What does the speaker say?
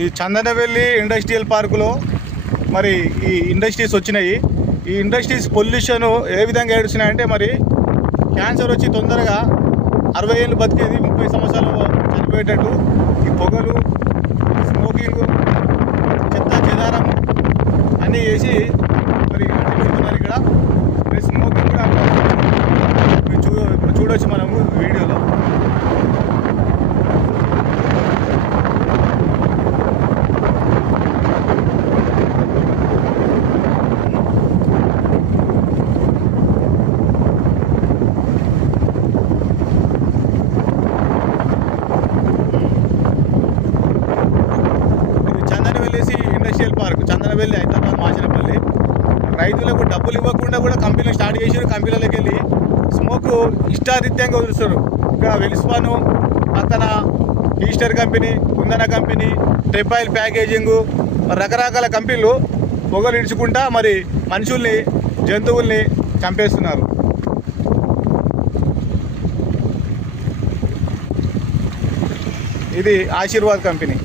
ఈ చందనవెల్లి ఇండస్ట్రియల్ పార్కులో మరి ఈ ఇండస్ట్రీస్ వచ్చినాయి. ఈ ఇండస్ట్రీస్ పొల్యూషన్ ఏ విధంగా ఏడుస్తున్నాయంటే మరి క్యాన్సర్ వచ్చి తొందరగా 60 ఏళ్ళు బతికేది 30 సంవత్సరాలు చనిపోయేటట్టు ఈ పొగలు, స్మోకింగ్, చెత్త చెదారం అన్నీ వేసి మరి పెడుతున్నారు. ఇక్కడ మరి స్మోకింగ్ కూడా ఇప్పుడు చూడవచ్చు మనము వీడియోలో. చందనవెల్లి హైదరాబాద్ మాచనపల్లి. రైతులకు డబ్బులు ఇవ్వకుండా కూడా కంపెనీలు స్టార్ట్ చేసారు. కంపెనీలకు వెళ్ళి స్మోక్ ఇష్టారీత్యంగా వదులుస్తారు. ఇక్కడ వెలిస్పాను పక్కన ఈస్టర్ కంపెనీ, కుందన కంపెనీ, టెపాయిల్ ప్యాకేజింగు, రకరకాల కంపెనీలు పొగలు ఇడ్చుకుంటా మరి మనుషుల్ని, జంతువుల్ని చంపేస్తున్నారు. ఇది ఆశీర్వాద్ కంపెనీ.